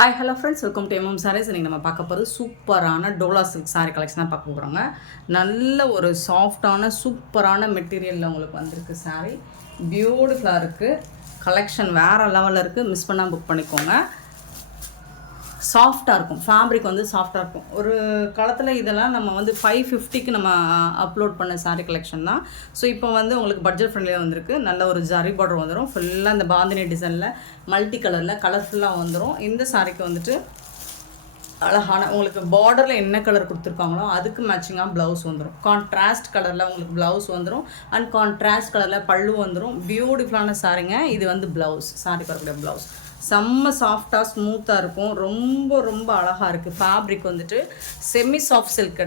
Hi hello friends, welcome to MM sarees. இன்றைக்கி நம்ம பார்க்க போகிறது சூப்பரான டோலா சில்க் சாரீ கலெக்ஷன் தான் பார்க்க போகிறோங்க. நல்ல ஒரு சாஃப்டான சூப்பரான மெட்டீரியலில் உங்களுக்கு வந்திருக்கு சாரீ. பியூட்டிஃபுல்லாக இருக்குது, கலெக்ஷன் வேறு லெவலில் இருக்குது. மிஸ் பண்ணால் புக் பண்ணிக்கோங்க. சாஃப்டாக இருக்கும், ஃபேப்ரிக் வந்து சாஃப்டாக இருக்கும். ஒரு காலத்தில் இதெல்லாம் நம்ம வந்து 550க்கு நம்ம அப்லோட் பண்ண சாரீ கலெக்ஷன் தான். ஸோ இப்போ வந்து உங்களுக்கு பட்ஜெட் ஃப்ரெண்ட்லியாக வந்திருக்கு. நல்ல ஒரு ஜரி பார்டர் வந்துடும், ஃபுல்லாக இந்த பாந்தினி டிசைனில் மல்டி கலரில் கலர்ஃபுல்லாக வந்துடும். இந்த சாரீக்கு வந்துட்டு அழகான உங்களுக்கு பார்டரில் என்ன கலர் கொடுத்துருக்காங்களோ அதுக்கு மேட்சிங்காக ப்ளவுஸ் வந்துடும். கான்ட்ராஸ்ட் கலரில் உங்களுக்கு ப்ளவுஸ் வந்துடும் அண்ட் கான்ட்ராஸ்ட் கலரில் பல்லு வந்துடும். பியூட்டிஃபுல்லான சாரீங்க. இது வந்து ப்ளவுஸ், சாரீ வரக்கூடிய ப்ளவுஸ் செம்ம சாஃப்டாக ஸ்மூத்தாக இருக்கும். ரொம்ப ரொம்ப அழகாக இருக்குது. ஃபேப்ரிக் வந்துட்டு semi soft silk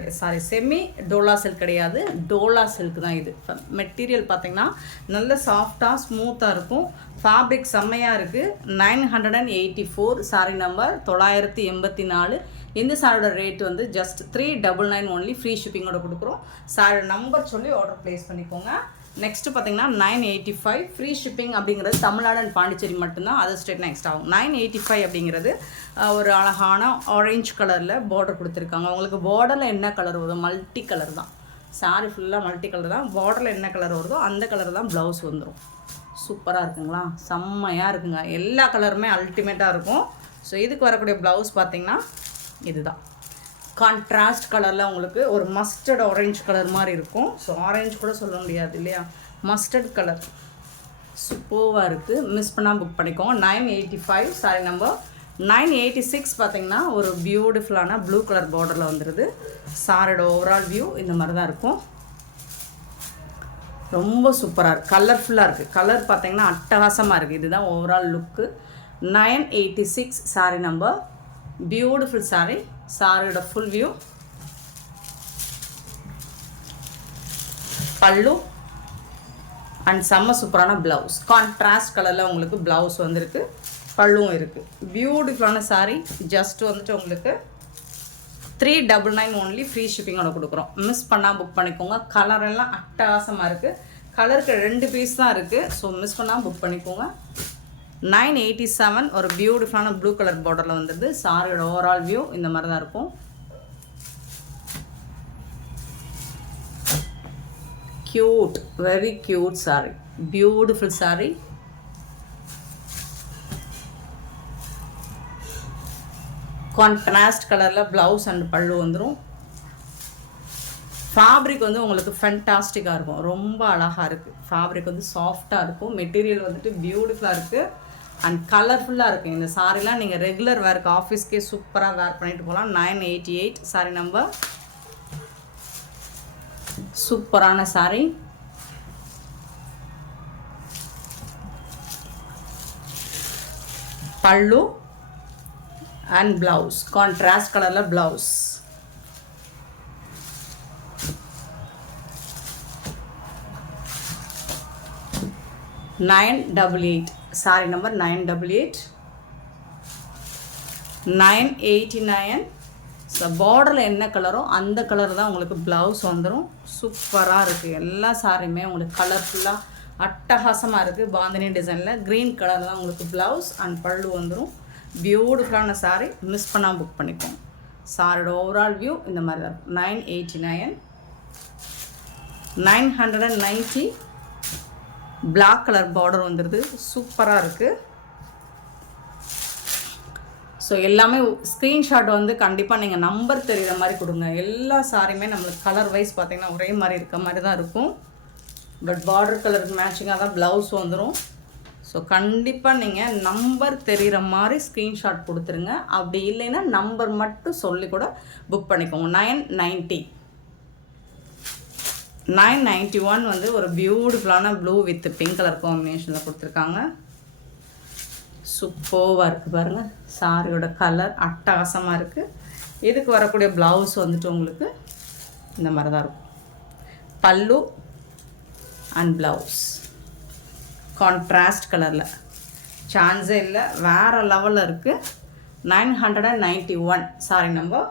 semi Dola silk கிடையாது, டோலா சில்க் தான் இது. மெட்டீரியல் பார்த்திங்கன்னா நல்ல சாஃப்டாக ஸ்மூத்தாக இருக்கும். ஃபேப்ரிக் செம்மையாக இருக்குது. 984 சாரீ நம்பர் 984. இந்த சாரியோட ரேட் வந்து ஜஸ்ட் 399 ஒன்லி. ஃப்ரீ ஷிப்பிங்கோட கொடுக்குறோம். சாரியோட நம்பர் சொல்லி ஆர்டர் ப்ளேஸ் பண்ணிக்கோங்க. நெக்ஸ்ட்டு பார்த்தீங்கன்னா 985 ஃப்ரீ ஷிப்பிங் அப்படிங்கிறது தமிழ்நாடு அண்ட் பாண்டிச்சேரி மட்டும்தான். அதர் ஸ்டேட் நெக்ஸ்ட் ஆகும். 985 அப்படிங்கிறது ஒரு அழகான ஆரஞ்ச் கலரில் பார்டர் கொடுத்துருக்காங்க. உங்களுக்கு பார்டரில் என்ன கலர் வருதோ மல்டி கலர் தான். சாரி ஃபுல்லாக மல்டி கலர் தான். பார்டரில் என்ன கலர் வருதோ அந்த கலர் தான் ப்ளவுஸ் வந்துடும். சூப்பராக இருக்குங்களா, செம்மையாக இருக்குங்க. எல்லா கலருமே அல்டிமேட்டாக இருக்கும். ஸோ இதுக்கு வரக்கூடிய ப்ளவுஸ் பார்த்திங்கன்னா இதுதான். கான்ட்ராஸ்ட் கலரில் உங்களுக்கு ஒரு மஸ்டர்ட் ஆரஞ்ச் கலர் மாதிரி இருக்கும். ஸோ ஆரஞ்சு கூட சொல்ல முடியாது இல்லையா, மஸ்டர்ட் கலர் சூப்பராக இருக்குது. மிஸ் பண்ணால் புக் பண்ணிக்கோங்க. 985 சாரி நம்பர் 986 பார்த்திங்கன்னா ஒரு பியூட்டிஃபுல்லான ப்ளூ கலர் பார்டரில் வந்துடுது. சாரியோட ஓவரால் வியூ இந்த மாதிரி தான் இருக்கும். ரொம்ப சூப்பராக இருக்குது, கலர்ஃபுல்லாக இருக்குது. கலர் பார்த்திங்கன்னா அட்டகாசமாக இருக்குது. இதுதான் ஓவரால் லுக்கு. 986 சாரி நம்பர், பியூட்டிஃபுல் சாரி. சாரியோட ஃபுல் வியூ, பல்லு அண்ட் செம்ம சூப்பரான ப்ளவுஸ். கான்ட்ராஸ்ட் கலரில் உங்களுக்கு ப்ளவுஸ் வந்துருக்கு, பல்லுவும் இருக்குது. பியூட்டிஃபுல்லான சாரி. ஜஸ்ட் வந்துட்டு உங்களுக்கு 399 ஒன்லி. ஃப்ரீ ஷிப்பிங்கோட கொடுக்குறோம். மிஸ் பண்ணால் புக் பண்ணிக்கோங்க. கலர் எல்லாம் அட்டகாசமாக இருக்குது. கலருக்கு 2 பீஸ் தான் இருக்குது. ஸோ மிஸ் பண்ணால் புக் பண்ணிக்கோங்க. 987 ஒரு பியூட்டிஃபுல்லான ப்ளூ கலர் பார்டரில் வந்துடுது. சாரியோட ஓவரால் வியூ இந்த மாதிரி தான் இருக்கும். Cute, very cute sorry, beautiful sorry. Contrast கலரில் ப்ளவுஸ் அண்ட் பல்லு வந்துடும். ஃபேப்ரிக் வந்து உங்களுக்கு ஃபென்டாஸ்டிக்காக இருக்கும். ரொம்ப அழகாக இருக்குது. ஃபேப்ரிக் வந்து சாஃப்டாக இருக்கும். மெட்டீரியல் வந்துட்டு பியூட்டிஃபுல்லாக இருக்குது அண்ட் கலர்ஃபுல்லாக இருக்குது. இந்த சாரீலாம் நீங்கள் ரெகுலர் வேர்க்கு ஆஃபீஸ்க்கே சூப்பராக வேர் பண்ணிட்டு போகலாம். 988 சாரி நம்பர். சூப்பரான சாரி. பல்லு அண்ட் ப்ளவுஸ் கான்ட்ராஸ்ட் கலரில் ப்ளவுஸ். $988 sorry number 988. 989. ஸோ பார்டரில் என்ன கலரோ அந்த கலர் தான் உங்களுக்கு ப்ளவுஸ் வந்துடும். சூப்பராக இருக்குது. எல்லா சாரியுமே உங்களுக்கு கலர்ஃபுல்லாக அட்டகாசமாக இருக்குது. பாந்தினி டிசைனில் க்ரீன் கலர் தான் உங்களுக்கு ப்ளவுஸ் அண்ட் பல்லு வந்துடும். பியூட்டிஃபுல்லான சாரி. மிஸ் பண்ணால் புக் பண்ணிக்கோங்க. சாரியோட ஓவரால் வியூ இந்த மாதிரி தான் இருக்கும். 989. 990 பிளாக் கலர் பார்டர் வந்துடுது. சூப்பராக இருக்குது. ஸோ எல்லாமே ஸ்க்ரீன்ஷாட் வந்து கண்டிப்பாக நீங்கள் நம்பர் தெரிகிற மாதிரி கொடுங்க. எல்லா சாரியுமே நம்மளுக்கு கலர் வைஸ் பார்த்திங்கன்னா ஒரே மாதிரி இருக்க மாதிரி தான் இருக்கும். பட் பார்டர் கலருக்கு மேட்சிங்காக தான் ப்ளவுஸ் வந்துடும். ஸோ கண்டிப்பாக நீங்கள் நம்பர் தெரிகிற மாதிரி ஸ்க்ரீன்ஷாட் கொடுத்துருங்க. அப்படி இல்லைன்னா நம்பர் மட்டும் சொல்லி கூட புக் பண்ணிக்கோங்க. 990. 991 வந்து ஒரு பியூட்டிஃபுல்லான ப்ளூ வித் பிங்க் கலர் காம்பினேஷனில் கொடுத்துருக்காங்க. சூப்பராக இருக்குது பாருங்கள். சாரியோட கலர் அட்டகாசமாக இருக்குது. இதுக்கு வரக்கூடிய ப்ளவுஸ் வந்துட்டு உங்களுக்கு இந்த மாதிரி தான் இருக்கும். பல்லு அண்ட் ப்ளவுஸ் கான்ட்ராஸ்ட் கலரில் சான்ஸே இல்லை, வேறு லெவலில் இருக்குது. 991 சாரி நம்பர்.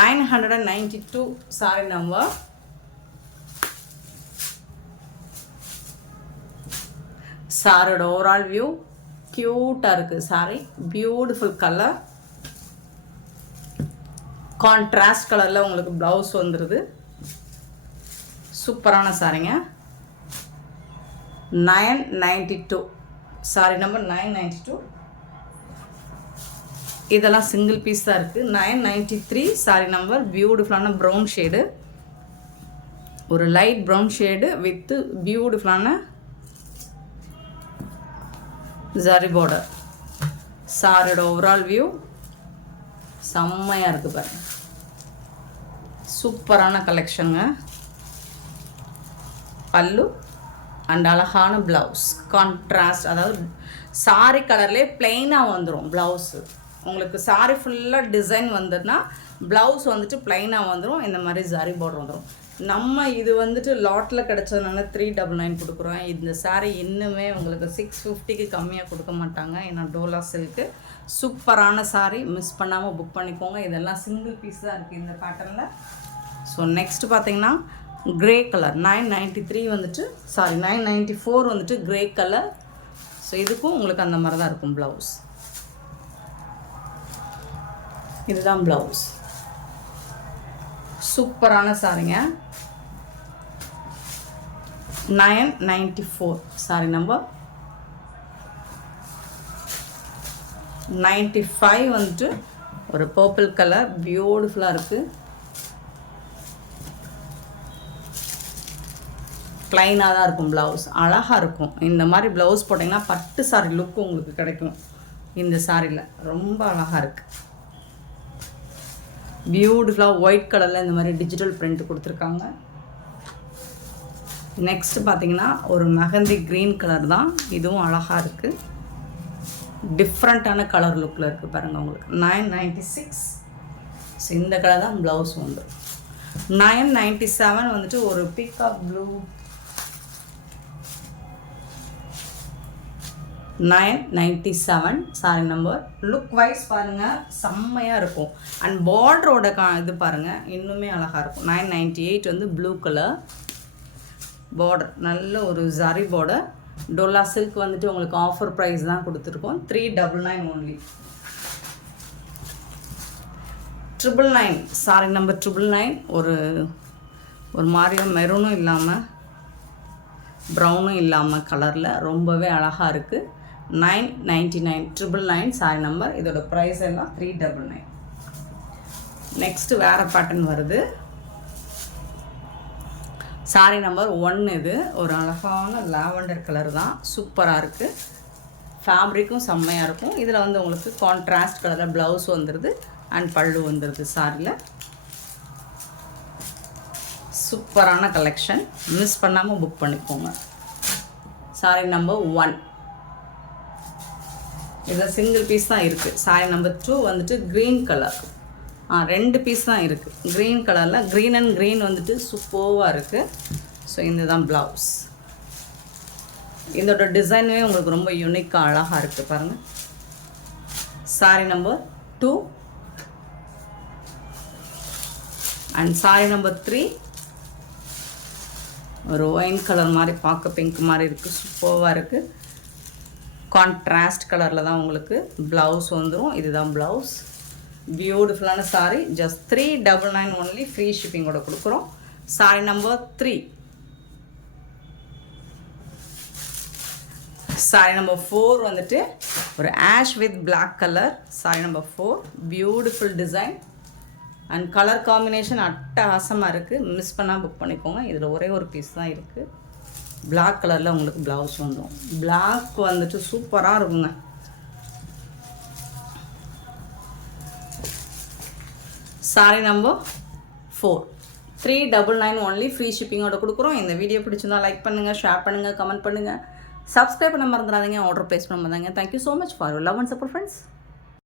992 sorry number. சாரோட ஓவரால் வியூ க்யூட்டாக இருக்குது saree. பியூட்டிஃபுல் கலர், கான்ட்ராஸ்ட் கலரில் உங்களுக்கு ப்ளவுஸ் வந்துடுது. சூப்பரான சாரிங்க. 992 சாரி நம்பர் 992. இதெல்லாம் சிங்கிள் பீஸ் தான் இருக்குது. 993 சாரி நம்பர். பியூட்டிஃபுல்லான ப்ரௌன் ஷேடு, ஒரு லைட் ப்ரௌன் ஷேடு வித் பியூட்டிஃபுல்லான ஜரி பார்டர். சாரியோட ஓவரால் வியூ செம்மையாக இருக்குது பாருங்கள். சூப்பரான கலெக்ஷனுங்க. பல்லு அண்ட் அழகான ப்ளவுஸ் கான்ட்ராஸ்ட், அதாவது சாரி கலர்லேயே பிளெயினாக வந்துடும் ப்ளவுஸு. உங்களுக்கு சாரி ஃபுல்லாக டிசைன் வந்ததுன்னா ப்ளவுஸ் வந்துட்டு பிளெயினாக வந்துடும். இந்த மாதிரி ஜரி பார்டர் வந்துடும். நம்ம இது வந்துட்டு லாட்டில் கிடச்சதுனால 399 கொடுக்குறோம். இந்த சாரீ இன்னுமே உங்களுக்கு 650க்கு கம்மியாக கொடுக்க மாட்டாங்க. ஏன்னா டோலா சில்க்கு சூப்பரான சாரீ, மிஸ் பண்ணாமல் புக் பண்ணிக்கோங்க. இதெல்லாம் சிங்கிள் பீஸ் தான் இருக்குது இந்த பேட்டர்னில். ஸோ நெக்ஸ்ட்டு பார்த்தீங்கன்னா க்ரே கலர் 993 வந்துட்டு 994 வந்துட்டு க்ரே கலர். ஸோ இதுக்கும் உங்களுக்கு அந்த மாதிரி தான் இருக்கும் ப்ளவுஸ். இதுதான் ப்ளவுஸ். சூப்பரான சாரிங்க. 994 சாரி நம்பர். 95 வந்துட்டு ஒரு பர்பிள் கலர் பியூட்டிஃபுல்லாக இருக்குது. ப்ளைனாக தான் இருக்கும் ப்ளவுஸ், அழகாக இருக்கும். இந்த மாதிரி ப்ளவுஸ் போட்டிங்கன்னா பட்டு சாரி லுக்கு உங்களுக்கு கிடைக்கும். இந்த சாரியில் ரொம்ப அழகாக இருக்குது. பியூட்டிஃபுல்லாக ஒயிட் கலரில் இந்த மாதிரி டிஜிட்டல் பிரிண்ட் கொடுத்துருக்காங்க. நெக்ஸ்ட்டு பார்த்தீங்கன்னா ஒரு மெஹந்தி க்ரீன் கலர் தான். இதுவும் அழகாக இருக்குது. டிஃப்ரெண்ட்டான கலர் லுக்கில் இருக்குது பாருங்கள் உங்களுக்கு. 996. ஸோ இந்த கலர் தான் ப்ளவுஸ் வந்து. 997 வந்துட்டு ஒரு peacock blue. 997 sari number. Look wise பாருங்கள் செம்மையாக இருக்கும். அண்ட் பார்டரோட இது பாருங்கள் இன்னுமே அழகாக இருக்கும். 998 வந்து ப்ளூ கலர் பார்டர், நல்ல ஒரு ஜரி பார்டர். டோலா சில்க் வந்துட்டு உங்களுக்கு ஆஃபர் ப்ரைஸ் தான் கொடுத்துருக்கோம். 399 ஓன்லி. 999 sorry number 999. ஒரு மாதிரியும் மெரூனும் இல்லாமல் ப்ரௌனும் இல்லாமல் கலரில் ரொம்பவே அழகாக இருக்குது. 999 999 சாரி நம்பர். இதோட ப்ரைஸ் எல்லாம் 399. நெக்ஸ்ட்டு வேறு பேட்டர்ன் வருது. சாரி நம்பர் 1 இது. ஒரு அழகான லாவெண்டர் கலர் தான், சூப்பராக இருக்குது. ஃபேப்ரிக்கும் செம்மையாக இருக்கும். இதில் வந்து உங்களுக்கு கான்ட்ராஸ்ட் கலரில் ப்ளவுஸ் வந்துடுது அண்ட் பல்லு வந்துடுது சாரியில். சூப்பரான கலெக்ஷன், மிஸ் பண்ணாமல் புக் பண்ணிக்கோங்க. Sorry number 1. இதில் சிங்கிள் பீஸ் தான் இருக்குது. சாரி நம்பர் 2 வந்துட்டு க்ரீன் கலர். 2 பீஸ் தான் இருக்குது க்ரீன் கலரில். க்ரீன் அண்ட் க்ரீன் வந்துட்டு சூப்பராக இருக்குது. ஸோ இந்த தான் ப்ளவுஸ். இதோட டிசைனுமே உங்களுக்கு ரொம்ப யூனிக்காக அழகாக இருக்குது பாருங்கள். Sorry number 2 and sorry number 3 ஒரு ஒயின் கலர் மாதிரி பார்க்க பிங்க் மாதிரி இருக்குது, சூப்பராக இருக்குது. கான்ட்ராஸ்ட் கலரில் தான் உங்களுக்கு ப்ளவுஸ் வந்துடும். இதுதான் ப்ளவுஸ். பியூட்டிஃபுல்லான சாரி. Just 399 only. ஃப்ரீ ஷிப்பிங்கோட கொடுக்குறோம். சாரி நம்பர் 3. சாரி நம்பர் 4 வந்துட்டு ஒரு ash with black colour. Sari number 4 beautiful design and colour combination அட்டகாசமாக இருக்குது. மிஸ் பண்ணால் புக் பண்ணிக்கோங்க. இதில் ஒரே ஒரு பீஸ் தான் இருக்குது. பிளாக் கலரில் உங்களுக்கு ப்ளவுஸ் வந்துடும். பிளாக் வந்துட்டு சூப்பராக இருக்குங்க. Sorry number 4 399 only. ஃப்ரீ ஷிப்பிங்கோட கொடுக்குறோம். இந்த வீடியோ பிடிச்சிருந்தா லைக் பண்ணுங்கள், ஷேர் பண்ணுங்கள், கமெண்ட் பண்ணுங்கள். சப்ஸ்கிரைப் பண்ண மறந்துடாதீங்க. ஆர்டர் ப்ளேஸ் பண்ண மறந்தாங்க. Thank you so much for your love and support friends.